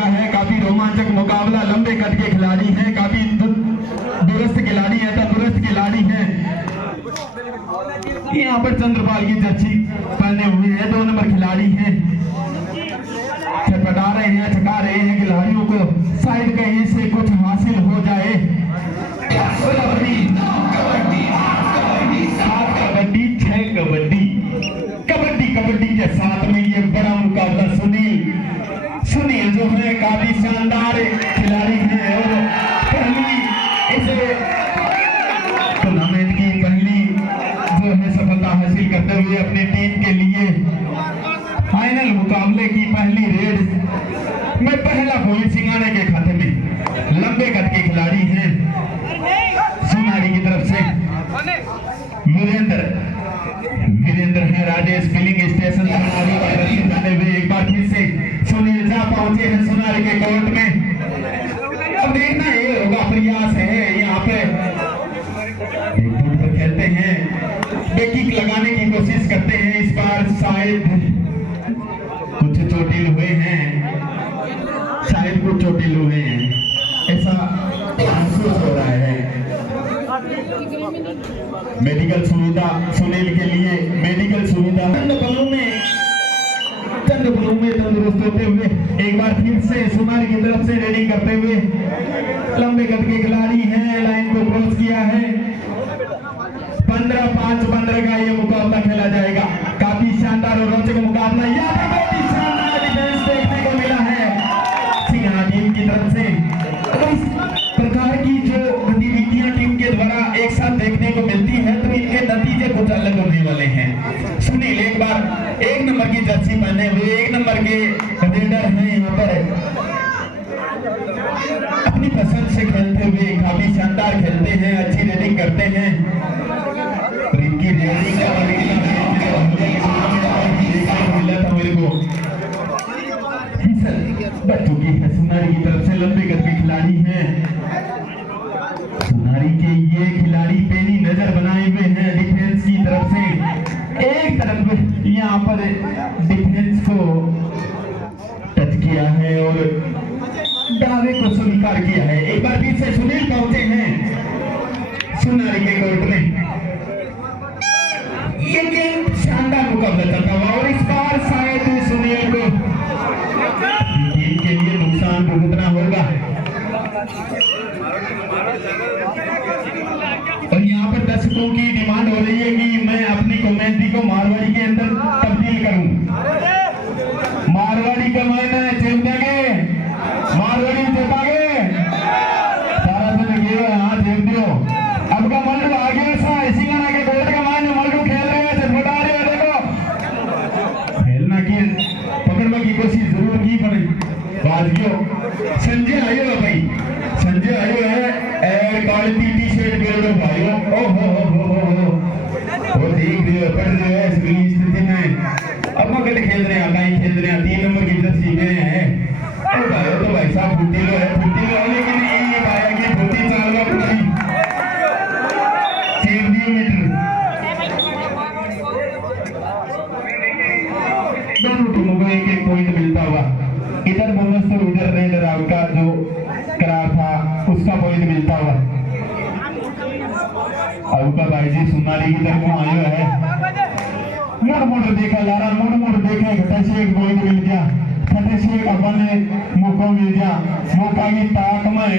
चुका है। काफी रोमांचक मुकाबला, लंबे कद के खिलाड़ी हैं, काफी दुरुस्त खिलाड़ी हैं, तंदुरुस्त खिलाड़ी हैं। यहाँ पर चंद्रपाल की जर्सी पहने हुए हैं, 2 नंबर खिलाड़ी हैं, छटपटा रहे हैं, छका रहे हैं खिलाड़ियों को, शायद कहीं से कुछ हासिल हो जाए। कबड्डी 7 कबड्डी 6 कबड्डी, कबड्डी के साथ में ये बड़ा मुकाबला। सुनील जो है काफी शानदार खिलाड़ी हैं और पहली इस टूर्नामेंट की पहली जो है सफलता हासिल करते हुए अपनी टीम के लिए फाइनल मुकाबले की पहली रेड में पहला पॉइंट सिंगाने के खाते में। लंबे कद के खिलाड़ी हैं सोनारी की तरफ से वीरेंद्र है, राजेश फिलिंग स्टेशन जाने हुए एक बार फिर से सुनील जा पहुंचे हैं सोनारी के कोर्ट में। अब देखना ये होगा, प्रयास है यहाँ पे एक फुट पर खेलते हैं, किक लगाने की कोशिश करते हैं। इस बार शायद कुछ चोटिल हुए हैं, ऐसा महसूस हो रहा है। मेडिकल सुविधा सुनील के लिए, मेडिकल सुविधा चंद बलों में तंदुरुस्त होते हुए एक बार फिर से सोनारी की तरफ से रेडिंग करते हुए लंबे कद के खिलाड़ी हैं, लाइन को क्रॉस किया है। 15-5-15 का ये मुकाबला खेला जाएगा। काफी शानदार और रोचक मुकाबला यहाँ पर काफी शानदार डिफेंस देखने को मिला है सिंघाना टीम की तरफ से। इस प्रकार की जो गतिविधियां टीम के द्वारा एक साथ देखने को मिलती है तो इनके नतीजे कुछ अलग होने वाले हैं। सुनील एक बार 1 नंबर की जर्सी पहने हुए 1 नंबर के रेडर हैं, यहाँ पर अपनी पसंद से खेलते हुए काफी शानदार खेलते हैं, अच्छी रेडिंग करते हैं। इनकी रेडिंग मिला था मेरे को बच्चों की है। सोनारी की तरफ से लंबे कद के खिलाड़ी हैं, सोनारी के ये खिलाड़ी पेनी नजर बनाए हुए हैं डिफेंस की तरफ से। एक तरफ यहाँ पर डिफेंस को टच किया है और दावे को स्वीकार किया है। एक बार फिर से सुनील पहुंचे हैं सोनारी के कोर्ट में। ये गेम शानदार मुकाबला चलता हुआ और इस बार शायद सुनील को टीम के लिए नुकसान भुगतना होगा। और यहाँ पर दर्शकों की डिमांड हो रही है कि मैं अपनी कमेंट्री को मारवाड़ी के अंदर तब्दील करूं। मारवाड़ी का मायना चेप देंगे, मारवाड़ी चेपागे सारा दिन ये हाँ चेप दियो। अब का मल्लू आगे ऐसा इसी गाना के कोर्ट का मायने मल्लू खेल रहे हैं, चटपटा रहे हैं। देखो खेलना की पकड़ने की कोशिश जरूर की पर संजय आयो है भाई, संजय आयो है काली टी-शर्ट पहनो भाइयों। वो देख रहे हो, पढ़ रहे हो इस स्थिति में। अब मैं कहते खेल रहे हैं, कहीं खेल रहे हैं 3 नंबर की जर्सी में है। तो भाई साहब फुट्टी लो है लेकिन ये पाया कि फुट्टी चालवा पूरी 3 मीटर दोनों टीमों को एक पॉइंट मिलता हुआ। इधर बोनस तो उधर रेडर का जो करार था उसका पॉइंट मिलता हुआ। अब का भाई जी सोनारी की तरफ आयो है, मोड़ देखा लारा, मोड़ देखा घटा से एक पॉइंट मिल गया, घटे से एक अपन मौका मिल गया। मौका की ताक में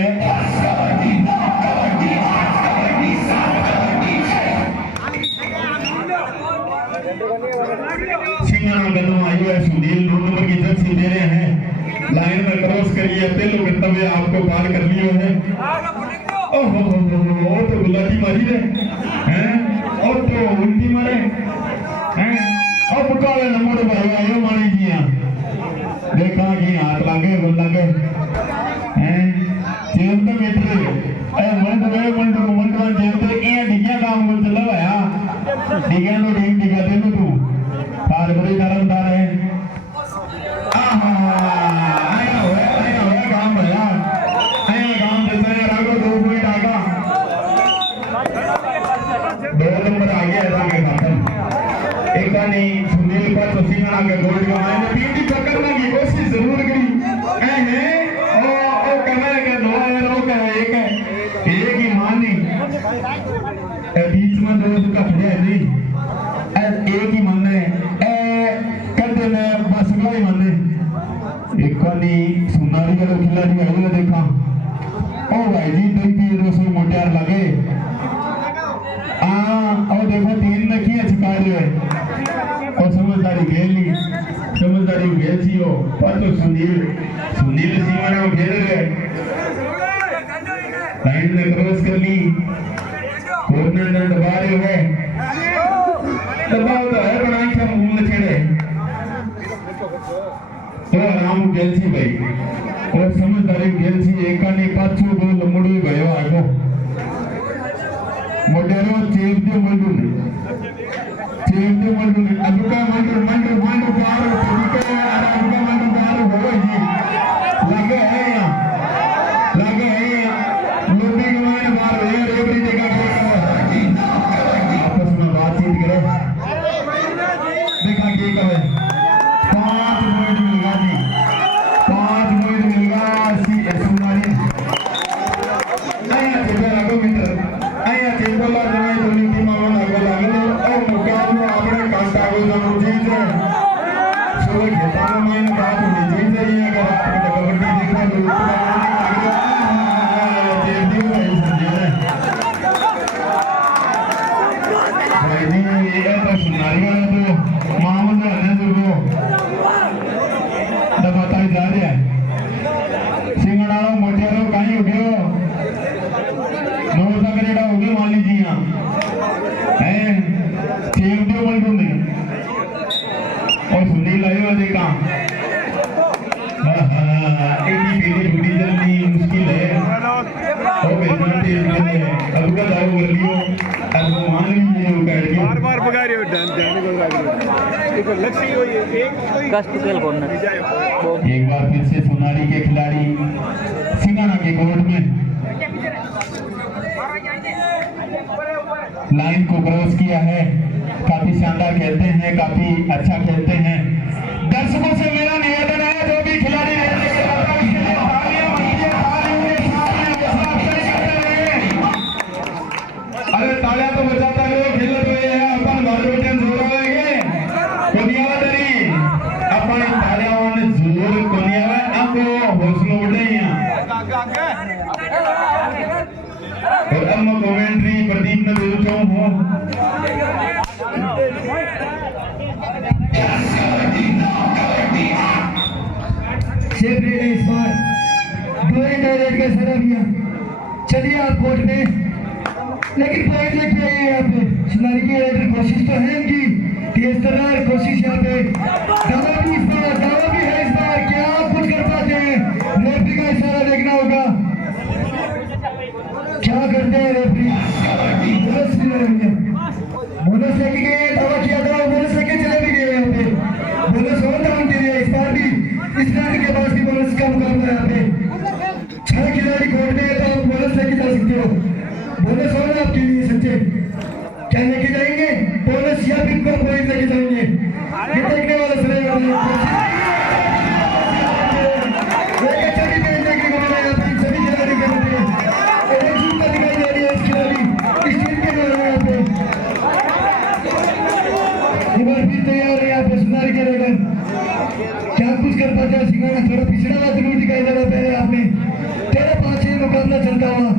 सिंघाना गलों आयो है सुनील, 2 नंबर की जर्सी दे रहे हैं। लाइन में क्रॉस करिए, पहले गंतव्य आपको पार कर लियो है। ओहो तो गुलाटी मारी रे हैं, और तो उल्टी मारे हैं। और पुकारे नंबर भाई आयो मारी जी देखा कि हाथ लागे गोल लागे हैं। जेब तो मीटर मंड जेब तो ये डिग्या काम बोल चला भाया डिग्या नो डिगा दे तू पार बड़ी दारमदार है। सुनील पर तो सिंघाना के गोल्ड का मैंने पीटी पकड़ने की कोशिश जरूर की है। बीच में दो का खड़े है जी एक ही मन है कहते ने बस गला ही मन है एक वाली सुनारी वाला खिलाड़ी आई है देखा ओ भाई जी दो तीन रोसे मोटियार लगे और देखो तीन में किया छिपा रहे है और समझदारी खेल ली समझदारी खेल सी हो पर तो सुनील सीमा ने खेल रहे लाइन में क्रॉस कर ली कॉर्नर में दबा रहे है दबाव तो है बनाई क्या मुंह में छेड़े तो आराम खेल सी भाई और समझदारी खेल सी एकानी पाछू को लंबड़ू गयो आगो मोडेरो चेपते मंडू अजुका मंडू पार तरीके अजुका मंडू पार हो जी लगे है लोबी गवाने बार है रेबरी जगह आपस में बातचीत करे देखा के करे 5 पॉइंट मिलेगा जी 5 पॉइंट मिलेगा सी सुनारी आया चेबे लागो मित्र आया चेबोला जमाई दोनी टीम में लागो ओ मुकाबलो આપણે કાંટાગો જમો જીતે સो ખેતાનો માઈને બાત હોઈ જઈએ અગર કબड्डी देखना तो सुनारी वाला तो मोहम्मद रहने दो दबाता जा रहा है सिंगड़ाओ मोटेरो कहीं हो गयो नोट तक हो गए मान लीजिए हैं चेम दो मल्टू ने और सुनी लायो देखा एक ही ढूंढी जल्दी मुश्किल है और बेचारे अब का दाव कर लियो अब मान लीजिए वो बैठ गया बार भगा रहे हो जाने को एक लक्ष्य हो ये एक कष्ट खेल कॉर्नर एक बार फिर से सोनारी के खिलाड़ी सिंगाना के कोर्ट में लाइन को क्रॉस किया है काफी शानदार खेलते हैं काफी अच्छा खेलते हैं दर्शकों से मेरा निवेदन है जो भी खिलाड़ी अरे तालियां तो बजाता है खेल रहे हैं अपन घर बैठे जोर आएंगे कोनिया तरी अपन तालियां ने जोर कोनिया में अब हौसला बढ़े हैं और अब मैं कमेंट्री प्रदीप ने दे रहा हूं सेफ रहे इस बार दो डायरेक्ट का सरा दिया चलिए आप कोर्ट में लेकिन पॉइंट लेके आइए यहाँ पे सुनारी की कोशिश तो है इनकी तेज तर्रार कोशिश यहाँ पे दावा भी है इस बार क्या आप कुछ कर पाते हैं रेफरी का इशारा देखना होगा क्या करते हैं रेफरी बोनस लेके गए दावा किया था बोनस लेके चले भी गए यहाँ पे बोनस और डाउन दे दिया इस बार भी इस राउंड के बाद भी बोनस का मुकाबला यहाँ पे 6 खिलाड़ी कोर्ट में तो आप बोनस लेके जा सकते हो बोनस और आपके लिए सच्चे क्या लेके जाएंगे बोनस या फिर कम पॉइंट लेके जाएंगे ये देखने वाला सभी खिलाड़ी के बदले सभी खिलाड़ी के बदले एक सूट का दिखाई दे रही है इस खिलाड़ी इस टीम के द्वारा यहाँ पे एक बार फिर तैयार है यहाँ पे सुनारी के लेकर क्या कुछ कर पाते हैं सिंगाना थोड़ा पिछड़ा हुआ जरूर दिखाई दे रहा है पहले आपने 13-5 मुकाबला चलता हुआ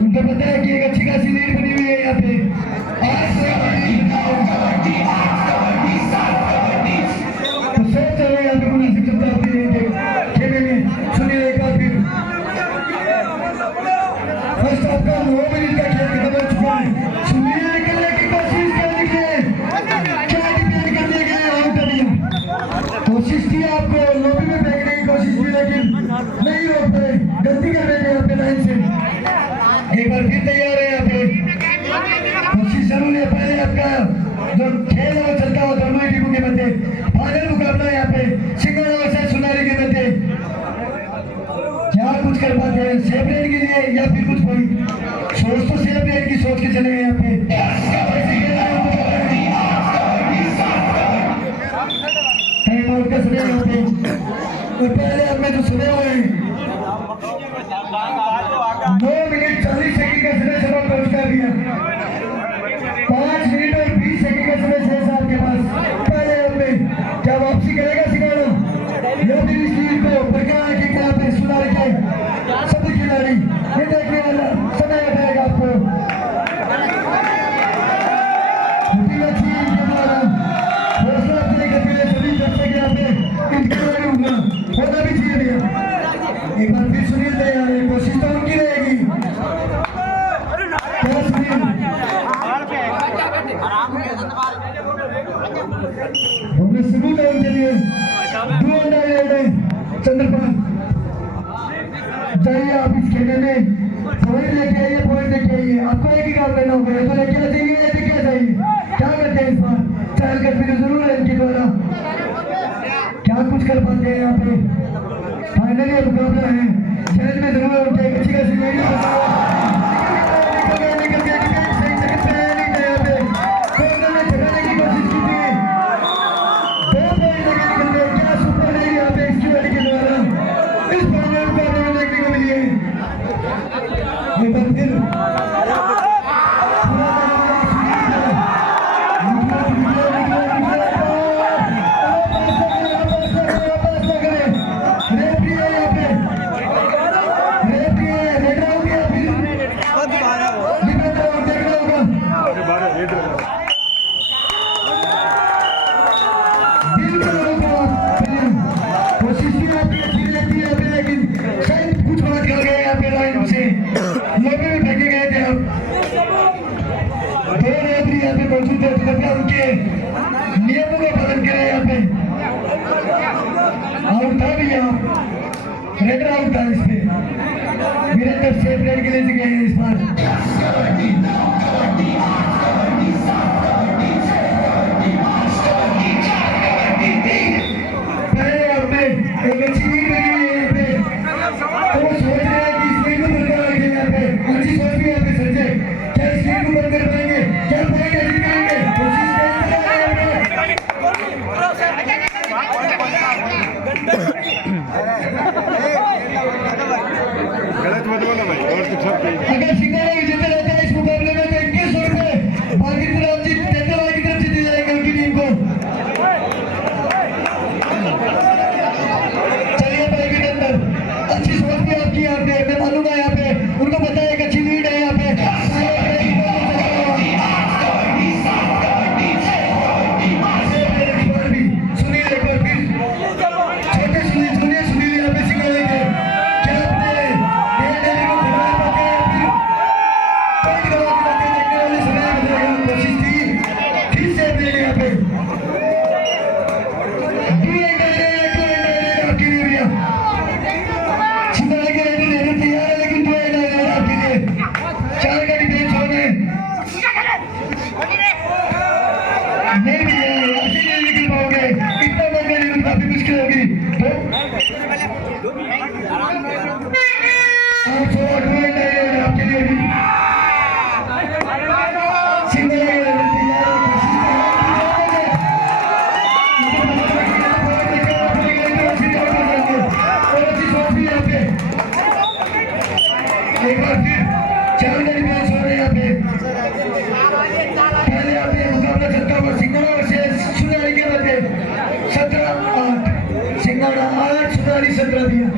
उनको पता है कि एक अच्छी खासी लीड बनी हुई है यहाँ पे तो सोच चल रहे यहाँ पे मुनासिब चलता अपनी खेले में सुनिए एक बार फिर फर्स्ट हाफ का 9 मिनट का खेल खत्म हो चुका है सुनिए निकलने की कोशिश करने के क्या डिफेंड करने के लिए आउट कर दिया कोशिश की आपको लोबी में फेंकने की कोशिश की लेकिन नहीं हो पाए गलती कर रहे हैं यहाँ पे लाइन से एक बार फिर तैयार है यहाँ पे कोशिश जरूर है पहले आपका जो खेल है वो चलता हुआ दोनों ही टीमों के मध्य फाइनल मुकाबला यहाँ पे सिंगाना वर्सेस सुनारी के मध्य क्या कुछ कर पाते हैं सेफ रेड के लिए या फिर कुछ पॉइंट सोच तो सेफ रेड की सोच के चले यहाँ पे टाइम आउट का समय यहाँ पे और पहले अब में जो सुने हुए हैं मिनट 40 सेकंड का समय समाप्त हो चुका है। 5 मिनट और 20 सेकंड का समय शेष है आपके पास। पहले में क्या वापसी करेगा सिंगाड़ा? लोबी स्टील को बरकरार रखिए, यहाँ पे सुधार के सभी खिलाड़ी ये देखने वाला समय बताएगा आपको। हौसला अपने के सभी दर्शक यहाँ पे इंतजार होना भी चाहिए भैया। एक बार फिर सुनील तैयार है, कोशिश तो उनकी रहेगी। क्या सुनील? हमने सबूत है उनके लिए। 2 अंडा ले चंद्रपाल, जाइए आप इस खेमे में पॉइंट लेके आइए, पॉइंट लेके आइए। आपको एक ही काम करना होगा, या तो लेके आ जाइए या लेके आ जाइए। क्या करते हैं इस बार? चहल कर फिर जरूर है इनके द्वारा, क्या कुछ कर पाते हैं यहाँ पे। फाइनली अब मुकाबला है, चहल में जरूर उनके एक अच्छी खासी वीडियो उनके नियमों का पालन करें। यहाँ पे आउट था भैया, रेड आउट था इस पे। वीरेंद्र सेफ रेड के लिए गए हैं इस बार। पहले आपने एक अच्छी लीड लगी है यहाँ पे, तो वो सोच रहे हैं कि इस लीड को बरकरार रखें। यहाँ पे अच्छी सोच भी यहाँ पे संजय, क्या इस लीड को बंद कर पाएंगे? क्या पॉइंट हासिल करेंगे? गलत मत बोलो भाई, और कुछ अगर सिंगाड़ा विजेता रहता है इस मुकाबले में तो 2100 रुपए भागीरथी राम जी तेंदुलकर की तरफ से दिए जाएंगे उनकी टीम को। चलिए भाई के अंदर अच्छी सोच भी आपकी यहाँ पे, मैं मानूंगा यहाँ पे उनको पता है एक अच्छी लीड है यहाँ पे। सुनील एक बार फिर छोटे सुनील सुनील यहाँ पे सिंगाड़े के क्या अपने एक बार फिर 4 गली मैच हो रहे हैं यहाँ पे। पहले आप ये मुकाबला चलता हुआ सिंगाड़ा वर्सेस सुनारी के मध्य 17-8, सिंगाड़ा 8 सुनारी 17 दिया।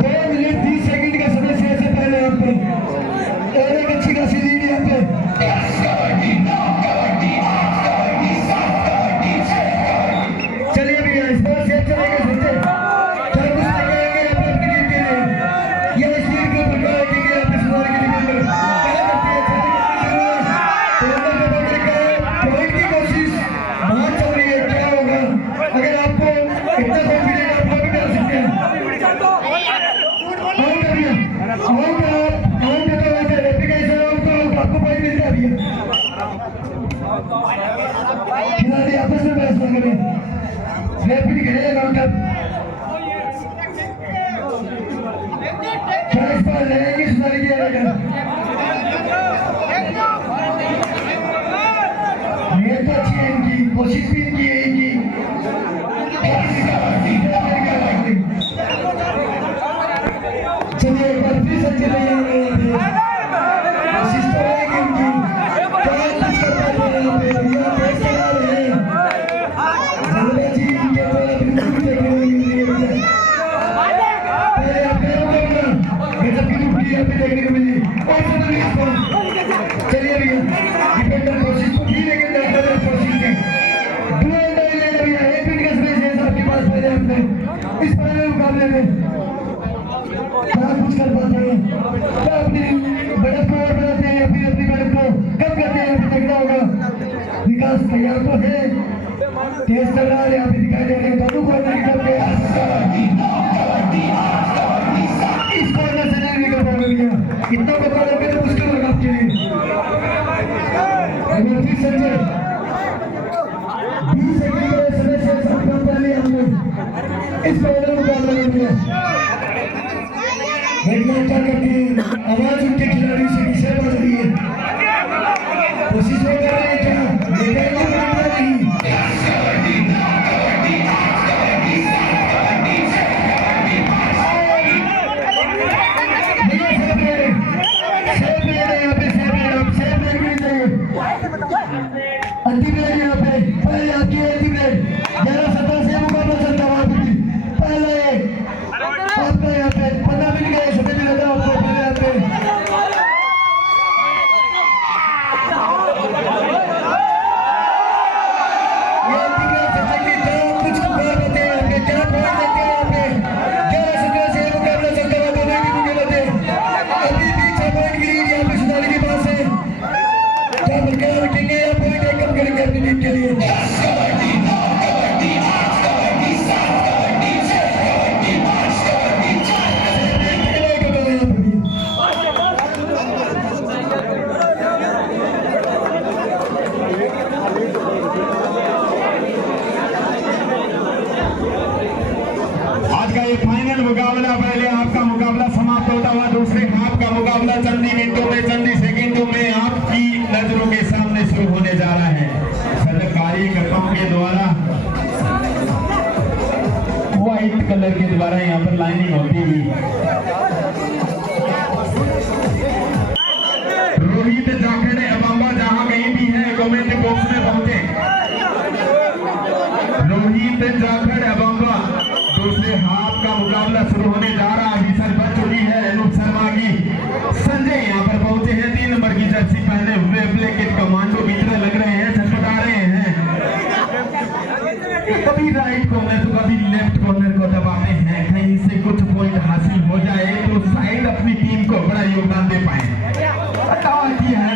2 मिनट 30 सेकंड का समय शेष है पहले यहाँ पे, और एक अच्छी खासी लीड यहाँ पे। चलिए भैया इस बार सेफ चलेगा संजय, में क्या कुछ कर पाते हैं, क्या अपनी बढ़त को और बढ़ाते हैं या फिर अपनी बढ़त को कम करते हैं, अभी देखना होगा। विकास तैयार तो है, तेज चल रहा है, यहाँ पे दिखाई दे रहे हैं दोनों कॉर्नर की तरफ इस कॉर्नर से नहीं निकल पा रही है, इतना बता रहे तो मुश्किल होगा आपके लिए। फिर संजय 20 सेकंड के समय से सबका पहले हमने इस पहले मुकाबला में दिया हेडमास्टर करके आवाज उनके खिलाड़ी से पीछे बज रही है, कोशिश वो कर रहे हैं क्या लेकिन नहीं। अंतिम प्लेयर यहाँ पे पहले आपकी अंतिम प्लेयर 11-17 से मुकाबला चलता है, वहाँ पे भी पहले आपका यहाँ पे 15 मिनट गए समय भी लगा आपको पहले यहाँ पे ये अंतिम प्लेयर से चलिए क्या कुछ कर देते हैं यहाँ पे, क्या पॉइंट देते हैं यहाँ पे 11-17 से मुकाबला चलता है, दोनों ही टीमों के मध्य अभी भी 6 पॉइंट की लीड यहाँ पे सुनाली के पास है। क्या बरकरार रखेंगे या पॉइंट एक कम करेंगे अपनी टीम के लिए। आज का ये फाइनल मुकाबला, पहले आपका मुकाबला समाप्त होता हुआ दूसरे हाफ का मुकाबला चंदी मिनटों में चंदी सेकंडों में आपकी नजरों के सामने शुरू होने जा रहा है। सदर कार्यकर्ताओं के द्वारा व्हाइट कलर के द्वारा यहाँ पर लाइनिंग होती हुई रोहित जाखड़ अबांबा जहां कहीं भी है कमेंट बॉक्स में पहुंचे। रोहित जाखड़ अबांबा दूसरे हाफ का मुकाबला शुरू होने जा रहा है। अभी सर बच चुकी है अनूप शर्मा की। संजय यहाँ पर पहुंचे हैं 3 नंबर की जर्सी पहने हुए, ब्लैक कमांडो की तरह लग रहे हैं, छटपटा रहे हैं। कभी राइट कॉर्नर तो कभी लेफ्ट कॉर्नर को दबाते हैं, कहीं से कुछ पॉइंट हासिल हो जाए तो शायद अपनी टीम को बड़ा योगदान दे पाए। हटावा की है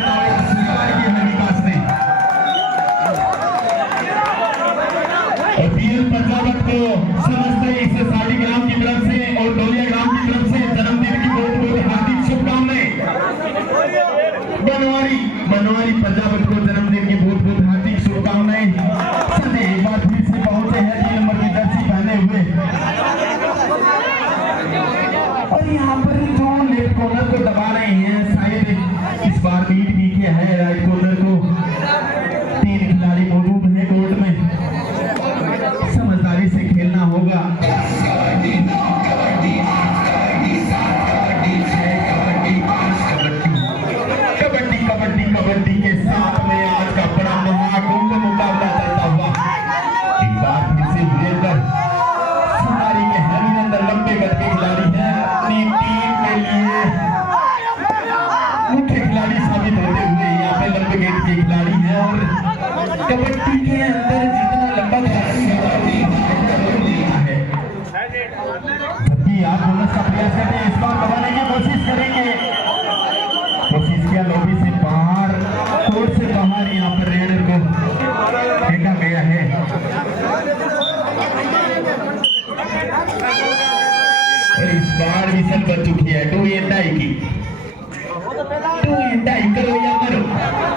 स्वीकार की है विकास ने। पंजाबत को समझते इस साड़ी ग्राम की तरफ से और डोलिया ग्राम की तरफ से जन्मदिन की बहुत बहुत हार्दिक शुभकामनाएं। बनवारी पंजाबत को जन्मदिन की बहुत बहुत हार्दिक शुभकामनाएं। संजय एक बार फिर से पहुंचे हैं 3 नंबर की जर्सी पहने हुए और यहाँ पर जो लेफ्ट कॉर्नर को दबा रहे हैं, शायद इस बार बीट भी किया है राइट कॉर्नर को। 3 खिलाड़ी मौजूद हैं कोर्ट में, समझदारी से खेलना होगा। कबड्डी के साथ में आज का बड़ा महाकुंभ मुकाबला चलता हुआ एक बार फिर से वीरेंद्र सुनारी के हरिनंदन लंबे कद के खिलाड़ी हैं, अपनी टीम के लिए मुख्य खिलाड़ी साबित होते हुए यहाँ पे लंबे गेट के खिलाड़ी हैं और कबड्डी के अंदर जितना लंबा खिलाड़ी है जबकि आप बोनस का प्रयास करते हैं, इस बार दबाने की कोशिश करेंगे। कोशिश किया लॉबी से बाहर, कोर्ट से बाहर यहाँ पर रेडर को फेंका गया है। और इस बार विसल बच चुकी है 2 एंडाई की। 2 एंडाई करो या मरो,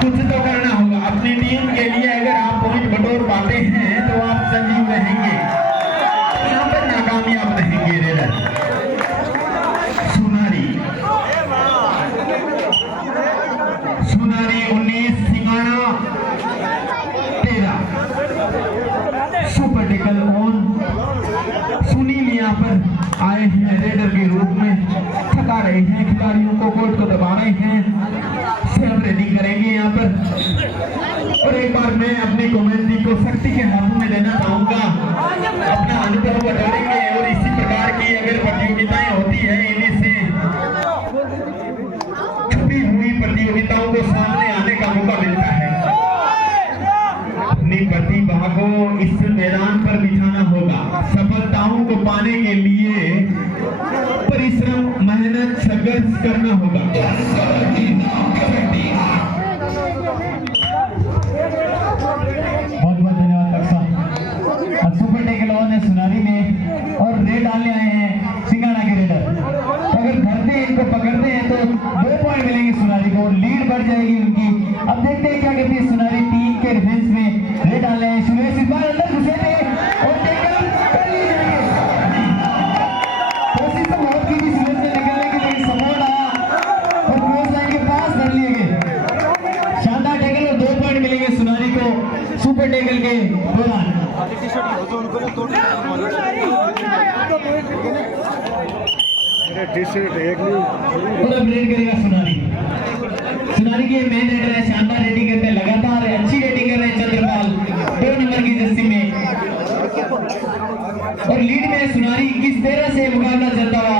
कुछ तो करना होगा अपनी टीम के लिए। अगर आप पॉइंट बटोर पाते हैं तो आप संजीव रहेंगे, यहाँ पर नाकामयाब रहेंगे रेडर। सुनारी 19 सिंगाना 13 सुपर टेकल ऑन। सुनील यहाँ पर आए हैं रेडर के रूप में, थका रहे हैं खिलाड़ियों को, कोर्ट को दबा रहे हैं, सेल्फ रेडिंग करेंगे यहाँ पर। और एक बार मैं अपनी कमेंट्री को शक्ति के हाथों में देना चाहूंगा, अपना अनुभव बटोरेंगे और इसी प्रकार की अगर प्रतियोगिताएं होती है इन्हीं से छुपी हुई प्रतियोगिताओं को सामने आने का मौका मिलता है। अपनी प्रतिभा को इस मैदान पर बिठाना होगा। सफलताओं को पाने के लिए संघर्ष करना होगा। बहुत बहुत धन्यवाद अक्सा। अब सुपर टेकल ऑन है सुनारी में और रेड डालने आए हैं सिंगाड़ा के रेडर। अगर धरते हैं इनको पकड़ते हैं तो 2 पॉइंट मिलेंगे सुनारी को, लीड बढ़ जाएगी उनकी। अब देखते हैं क्या करती है सुनारी टीम के डिफेंस में। रेड डाल रहे हैं सुरेश, इस बार अंदर घुसे थे और टेकल कर लिए जाएंगे। कोशिश तो बहुत की थी सुरेश ने निकलने की, लेकिन सपोर्ट आया और क्रॉस लाइन के पास धर लिए गए। शानदार टेकल और 2 पॉइंट मिलेंगे सुनारी को सुपर टेकल के दौरान। और अब रेड करेगा सुनारी। सुनारी के मेन रेडर है, शानदार रेटिंग करते हैं, लगातार अच्छी रेटिंग कर रहे हैं चंद्रपाल 2 नंबर की जर्सी में। और लीड में सुनारी किस तरह से मुकाबला चलता हुआ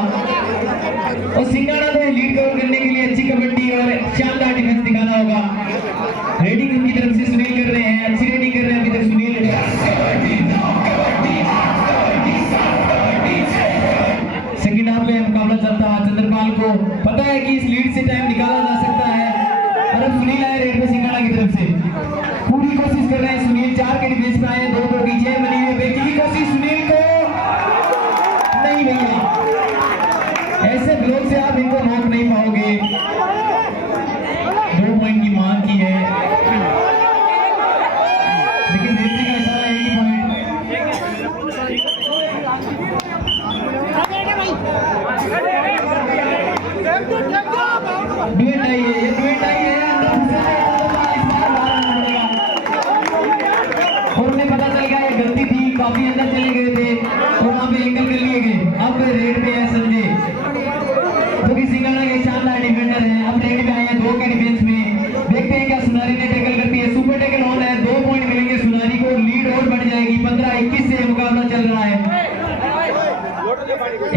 और सिंगाड़ा को लीड कवर करने के लिए अच्छी कबड्डी और शानदार डिफेंस दिखाना होगा। रेटिंग उनकी तरफ से सुनील कर रहे हैं, अच्छी रेटिंग कर रहे हैं अभी तक सुनील। सेकंड हाफ में मुकाबला चलता है, चंद्रपाल को पता है कि इस लीड से टाइम निकाला जा सकता है। और अब सुनील आए रेड पे सिंगाड़ा की तरफ से, पूरी कोशिश कर रहे हैं सुनील। 4 के डिफेंस में आए, 2 की चेन बनी हुई है, की कोशिश सुनील को नहीं भैया, ऐसे ब्लॉक से आप इनको रोक नहीं पाओगे। 2 पॉइंट की मांग की है, लेकिन रेफरी का इशारा है कि पॉइंट। डुएट आई है, ये डुएट आई है, और उन्हें पता चल गया ये गलती थी, काफी अंदर चले गए थे और वहां पे एंगल कर लिए गए। अब रेड पे है संजय, जो कि सिंगाड़ा के शानदार डिफेंडर हैं। अब रेड पे आए हैं 2 के डिफेंस में, देखते हैं क्या सुनारी ने टैकल करती है। सुपर टैकल ऑन है, 2 पॉइंट मिलेंगे सुनारी को, लीड और बढ़ जाएगी। 15-21 से मुकाबला चल रहा है।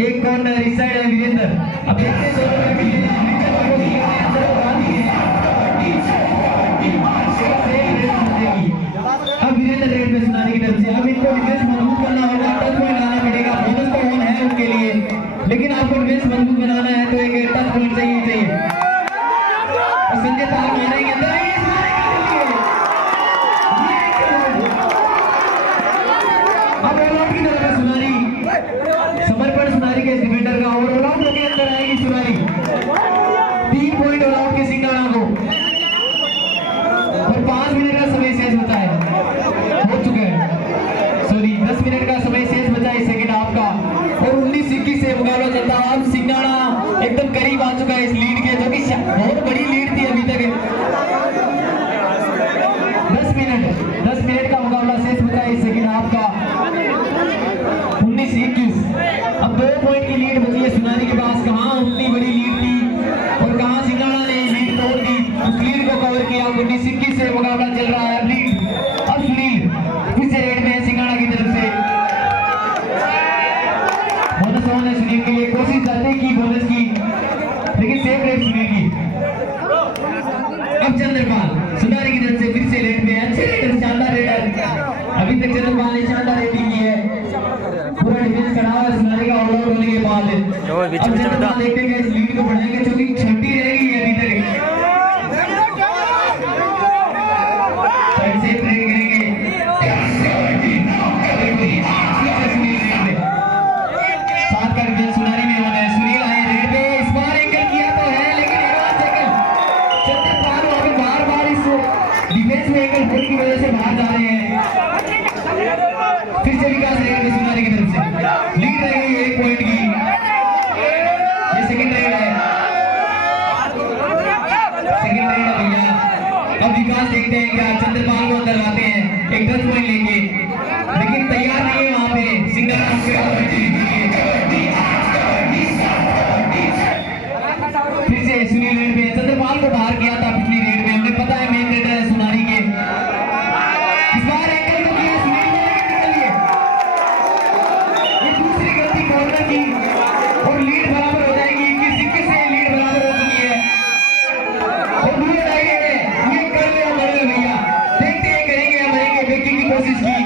एक कॉर्नर इस साइड है वीरेंद्र, अब देखते हैं अब वीरेंद्र रेड पे सुनारी की तरफ से। अब इनको डिफेंस मजबूत करना होगा, टच पॉइंट लाना पड़ेगा। बोनस तो ऑन है उनके लिए, लेकिन आपको डिफेंस मजबूत बनाना है तो एक टच पॉइंट चाहिए। और संजय ताल मारेंगे अंदर, अब ऑल आउट की तरफ है सुनारी, समर्पण सुनारी के डिफेंडर का, और ऑल आउट होकर अंदर आएगी सुनारी। 3 पॉइंट ऑल आउट के सिंगाड़ा को, और 5 मिनट का समय शेष बचा है, हो चुका है, सॉरी 10 मिनट का समय शेष बचा है सेकंड हाफ का। और 19-21 से मुकाबला चलता है। अब सिंगाड़ा एकदम करीब आ चुका है इस लीड के, जो कि बहुत बड़ी लीड थी अभी तक। 10 मिनट का मुकाबला शेष बचा है इस सेकंड हाफ का। 19-21, अब 2 पॉइंट की लीड बची है सुनारी के पास। कहां उतनी बड़ी लीड थी और कहां सिंगाड़ा ने लीड तोड़ दी, उस लीड को कवर किया। 19-21 से मुकाबला चल रहा है लीड। अब सुनील फिर से रेड में सिंगाड़ा की तरफ से, बोनस ऑन है सुनील के लिए, कोशिश करते की बोनस की, लेकिन सेफ रेड सुनील की। अब चंद्रपाल सुनारी की तरफ से फिर से रेड में, अच्छे रेडर, शानदार रेडर। अभी तक चंद्रपाल ने शानदार रेटिंग की है, पूरा डिफेंस खड़ा हुआ सुनारी का ऑल आउट होने के बाद। अब चंद्रपाल देखते हैं इस लीड को बढ़ाएंगे, जो कि छठी रहेगी अभी तक। साइड से ट्रेड करेंगे, सात का डिफेंस सुनारी में होना है। सुनील आए रेड पे, इस बार एंगल किया तो है, लेकिन एडवांस एंगल चंद्रपाल अभी बार-बार इस डिफेंस में एंगल होने की वजह से बाहर जा रहे हैं। फिर से विकास रेड में सुनारी की तरफ से लीड रह गई 1 पॉइंट की। ये सेकंड रेड है, सेकंड रेड है भैया। अब विकास देखते हैं क्या चंद्रपाल को अंदर लाते हैं एक 10 पॉइंट लेके, लेकिन तैयार नहीं है वहां पे सिंगाड़ा। फिर से सुनील रेड पे, चंद्रपाल को बाहर किया था पिछली रेड में, हमें पता है मेन रेडर है सुनारी के। इस बार एंगल तो किया सुनील ने, लेकिन निकलिए ये दूसरी गलती कॉर्नर की, और लीड बराबर हो जाएगी। 21-21 से लीड बराबर हो चुकी है। और दूर जाएंगे, ये कर ले भैया, देखते हैं करेंगे या मरेंगे। बेकिंग की कोशिश की,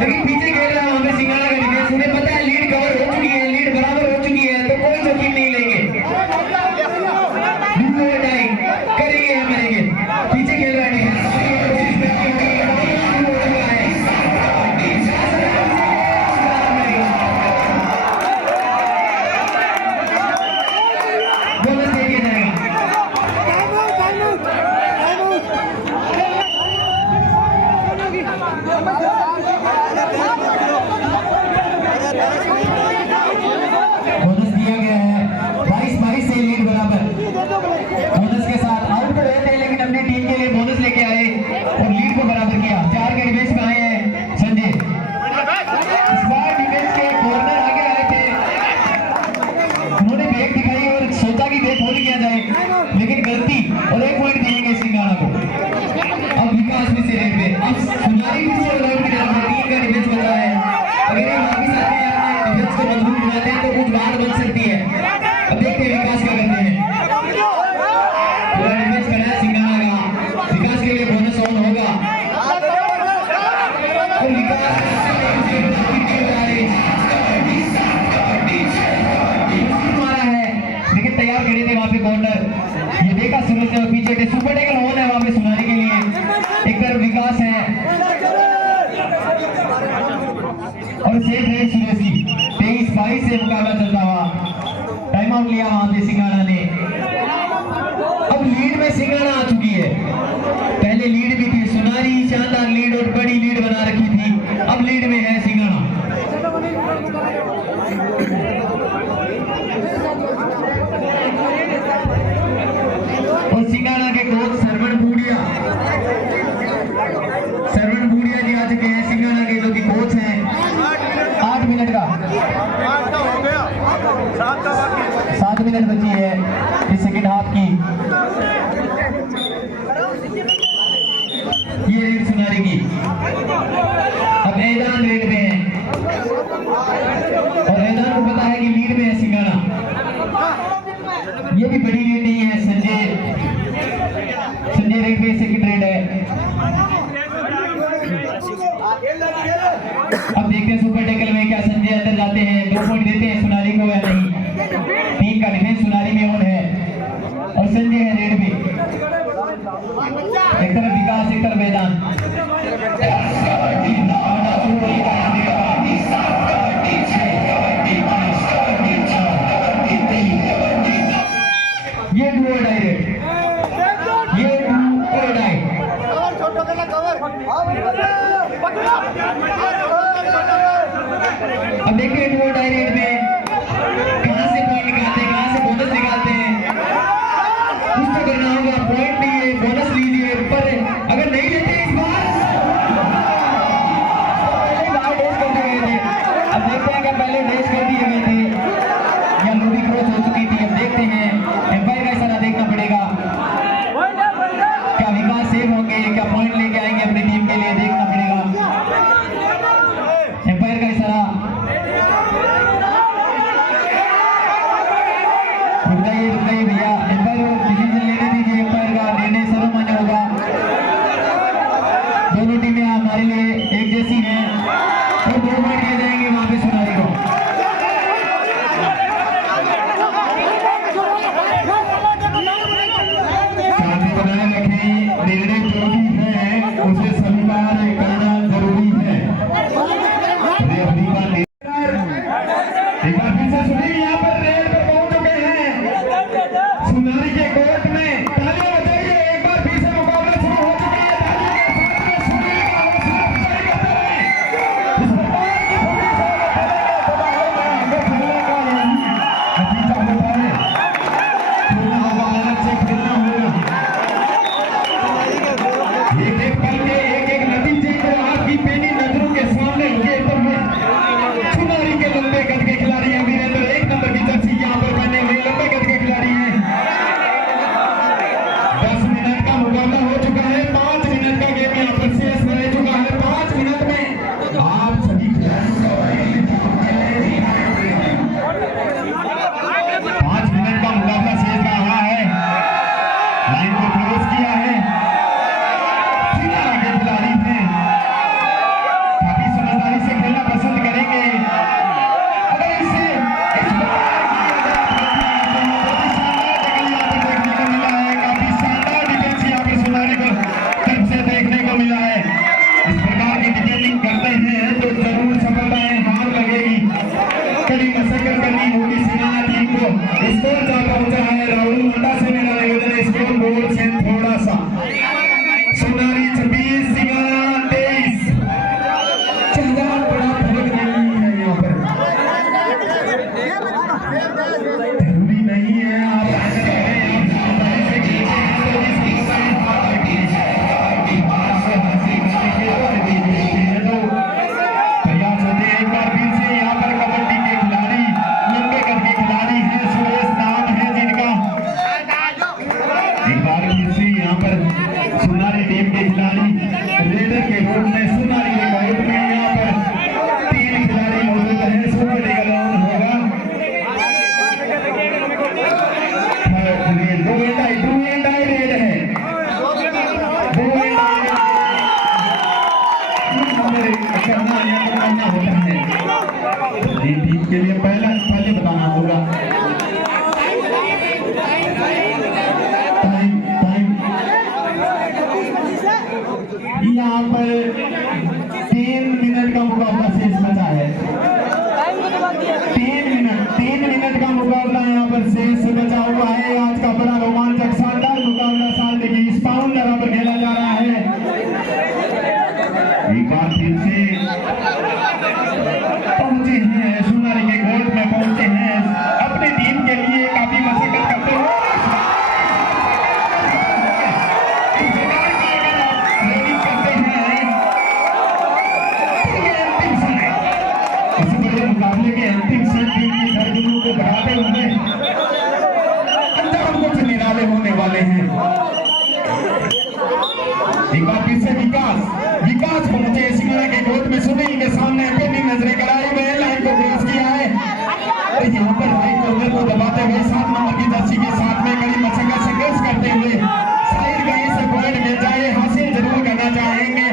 लेकिन पीछे खेल रहा है वहां पे सिंगाड़ा का डिफेंस। उन्हें पता है लीड कवर हो चुकी है, लीड बराबर हो चुकी है, तो कोई जोखिम नहीं लेंगे। और सेठ है सुरेशी 23-22 से मुकाबला चलता हुआ। टाइम आउट लिया वहां पे सिंगाड़ा ने। अब लीड में सिंगाड़ा आ चुकी है। पहले लीड भी थी सुनारी, शानदार लीड और बड़ी लीड बना रखी थी। अब लीड में है सिंगाड़ा। और सिंगाड़ा के कोच सरवण बूढ़िया जी आ चुके हैं। सिंगाड़ा के जो कि कोच हैं। 8 मिनट का 7 मिनट बची है इस सेकंड हाफ की। ये रेड सुनारी की। अब ऐदान रेड में है और ऐदान को पता है कि लीड में है सिंगाड़ा। ये भी बड़ी लीड नहीं है। संजय रेड में सेकंड रेड है। अब देखते हैं सुपर टैकल में क्या संजय अंदर जाते हैं। 2 पॉइंट देते हैं सुनारी को या नहीं। 3 का डिफेंस सुनारी में ऑन है और संजय है रेड में। एक तरफ विकास एक तरफ मैदान। ये डू और डाई रेड। ये डू और डाई। अब देखिए डू और डाई रेड में कहां से पॉइंट निकालते हैं, कहां से बोनस निकालते हैं। कुछ तो करना होगा। पॉइंट नहीं है, बोनस लीजिए। पर अगर नहीं लेते इस बार डेस कर दिए गए थे। अब देखते हैं कि पहले डेस कर दिए गए थे या लोडी क्रॉस हो चुकी थी। अब देखते हैं एम्पायर का इशारा देखना पड़ेगा। क्या विकास सेव होंगे, क्या पॉइंट लेके आएंगे अपनी टीम के लिए, देखना पड़ेगा। एम्पायर का इशारा। रुक जाइए भैया। एम्पायर को डिसीजन लेने दीजिए। एम्पायर का निर्णय सर्वमान्य होगा। दोनों टीमें हमारे लिए एक जैसी हैं और 2 पॉइंट दिए जाएंगे वहां पे सुनारी को। शांति बनाए रखें। निर्णय जो भी है उसे स्वीकार करना जरूरी है। एक बार फिर से सुनिए। यहाँ पर रेड पर पहुंच चुके हैं सुनारी के कोर्ट में। तालियां बजाइए। एक बार फिर से मुकाबला शुरू हो चुका है। सुनारी का हौसला अफजाई करते रहे। इस प्रकार की छोटी सी आगे खेलने का यही नतीजा होता है। खेलना होगा, मेहनत से खेलना होगा। एक पल के एक नतीजे को आपकी पेनी नजरों के सामने ये सुनारी के लंबे कद के खिलाड़ी हैं। वीरेंद्र 1 नंबर की जर्सी यहाँ पर पहने हुए लंबे कद के खिलाड़ी हैं। 10 मिनट का मुकाबला हो चुका है। 5 मिनट का गेम यहाँ पर शेष रह चुका है। 5 मिनट में आप सभी खिलाड़ियों का 5 मिनट का मुकाबला शेष रहा है। लाइन को क्रॉस किया है। खिलाड़ी हैं काफी समझदारी से खेलना पसंद करेंगे। अगर इसे इस देखने को मिला है। काफी शानदार डिफेंस यहाँ पर सुनारी को तरफ से देखने को मिला है। इस प्रकार की डिफेंडिंग करते हैं तो जरूर सफलताएं हाथ लगेगी। कड़ी मशक्कत करनी होगी सिंगाड़ा टीम को। स्कोर जा पहुंचा है। राहुल मांडा से मेरा निवेदन है स्कोर बोर्ड से थोड़ा सा। सुनारी 26 सिंगाड़ा 23। ज़्यादा बड़ा फर्क नहीं है यहाँ पर। जरूरी नहीं है आप ऐसा करें। आप समझदारी से खेलते हैं तो भी समझदारी हाथ लगती है। आपसे हंसी करने के बाद भी देखते हैं तो प्रयास होते हैं। एक बार फिर से यहाँ पर कबड्डी के खिलाड़ी लंबे कद के खिलाड़ी हैं। सुरेश नाम है जिनका। एक बार फिर से यहाँ पर सुनारी टीम के खिलाड़ी रेडर के रूप में सुनारी के कोर्ट में यहाँ पर 3 खिलाड़ी मौजूद हैं। सुपर टेकल ऑन होगा। 2 एंड आई रेड है। 2 एंड आई करना होता है। टीम के लिए पहले बताना होगा। यहाँ पर 3 मिनट का मुकाबला शेष बचा है। पहुंचे हैं, सुनारी के गोल्ड में पहुंचे हैं, अपनी टीम के लिए काफी मशक्कत करते हैं। इस प्रकार की अगर आप ट्रेनिंग करते हैं, ये अंतिम समय, इस बड़े मुकाबले के अंतिम समय टीम की धड़कनों को बढ़ाते हुए अंजाम कुछ निराले होने वाले हैं। एक बार फिर से विकास पहुंचे सिंगड़ा के गोद में, सुनील के सामने अपनी नजरें गड़ाई हुए लाइन को क्रॉस किया है, तो यहाँ पर राइट कॉर्नर को दबाते हुए 7 नंबर की जर्सी के साथ में कड़ी मशक्कत संघर्ष करते हुए साइड कहीं से पॉइंट मिल जाए हासिल जरूर करना चाहेंगे।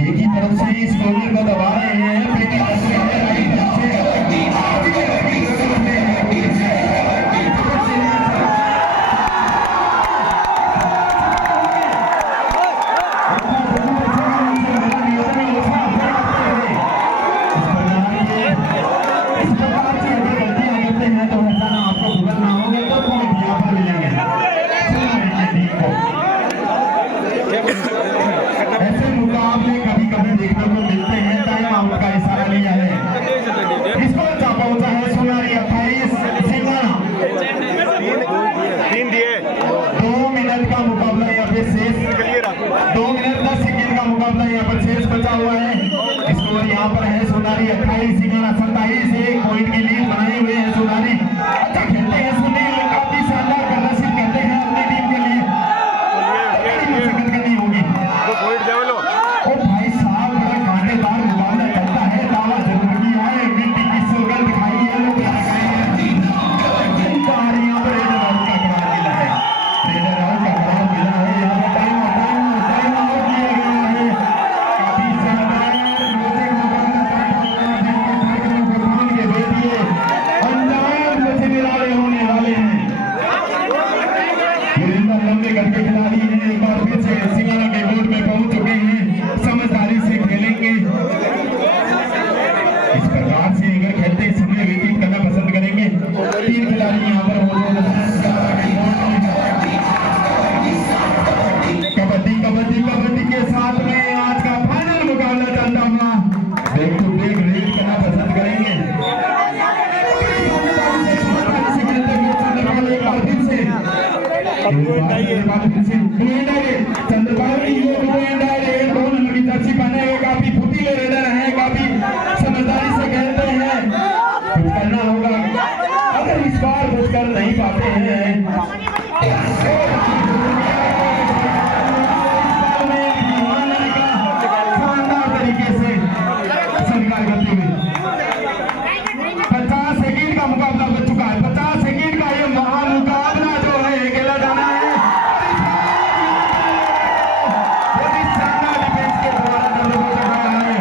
एक ही तरफ से इस कॉर्नर को दबा रहे हैं, बेटी बच्चे हैं राइट तरफ से ऐसे मुकाबले कभी कभी देखने को मिलते हैं। टाइम आउट का इशारा लिया है, इस पर जा पहुंचा है सुनारी 28 सिंगाना। 3 दिए 2 मिनट का मुकाबला यहाँ पे शेष, 2 मिनट 10 सेकंड का मुकाबला यहाँ पर शेष बचा हुआ है। स्कोर यहाँ पर है सुनारी 28 सिंगाना 27। 1 पॉइंट की लीड बनाए हुए हैं सुनारी। अच्छा खेलते हैं सुनील, काफी शानदार प्रदर्शन करते हैं अपनी टीम के लिए, मशक्कत करनी होगी। तो पॉइंट दे लो। ओ भाई साहब, बड़ा कांटेदार मुकाबला चलता है, दावा जरूर किया है, मिट्टी की सोगंध दिखाई है, लोग यहाँ पर रेडर आउट का करार मिला है, रेडर आउट का करार मिला है। यहाँ पर टाइम आउट किया गया है। काफी शानदार म्यूजिक मुकाबला के बेटिए अंजाम कुछ निराले होने वाले हैं। वीरेंद्र लंबे कद के खिलाड़ी हैं, एक बार फिर से सिंगाना के बोर्ड में पहुंच चुके हैं, समझदारी से खेलेंगे। इस प्रकार से अगर खेलते समय विकेट करना पसंद करेंगे। 3 खिलाड़ी यहाँ पर मौजूद हैं। कबड्डी के साथ में आज का फाइनल मुकाबला चलता हुआ बैक टू बैक रेड करना पसंद करेंगे। काफी फुर्तीले रेडर हैं, काफी समझदारी से खेलते हैं, कुछ करना होगा। अगर इस बार कुछ कर नहीं पाते हैं शानदार तरीके से स्वीकार करते हुए 50 सेकंड का मुकाबला बच चुका है। 50 सेकंड का ये महामुकाबला जो है खेला जाना है। बहुत ही शानदार डिफेंस के द्वारा चालू हो चुका है।